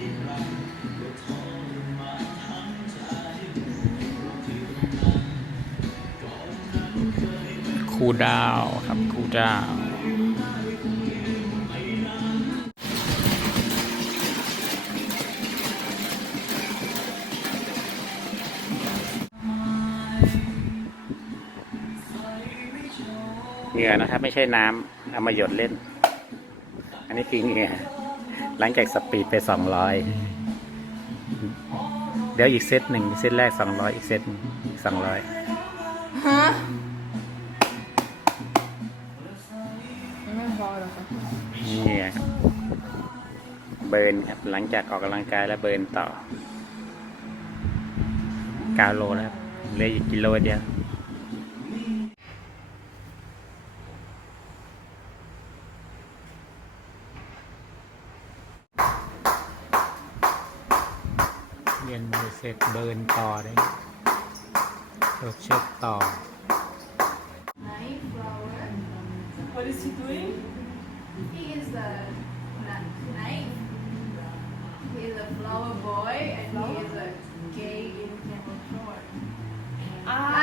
คูดาวครับคูดาว เหงื่อนะครับ ไม่ใช่น้ำเอามาหยดเล่น อันนี้คือเหงื่อ หลังจากสปีดไปสองร้อยเดี๋ยวอีกเซตหนึ่งเซตแรกสองร้อยอีกเซตสองร้อยฮะไม่พอหรอกครับนี่ครับเบิร์นครับหลังจากออกกำลังกายแล้วเบิร์นต่อ9โลแล้วครับเหลืออีกกิโลเดียว เรียนมือเสร็จเบิร์นต่อได้เชิดเชิดต่อ Knife flower. What is he doing? He is the kn- knife. He is a flower boy and he is a gay in Camel Shore. Ah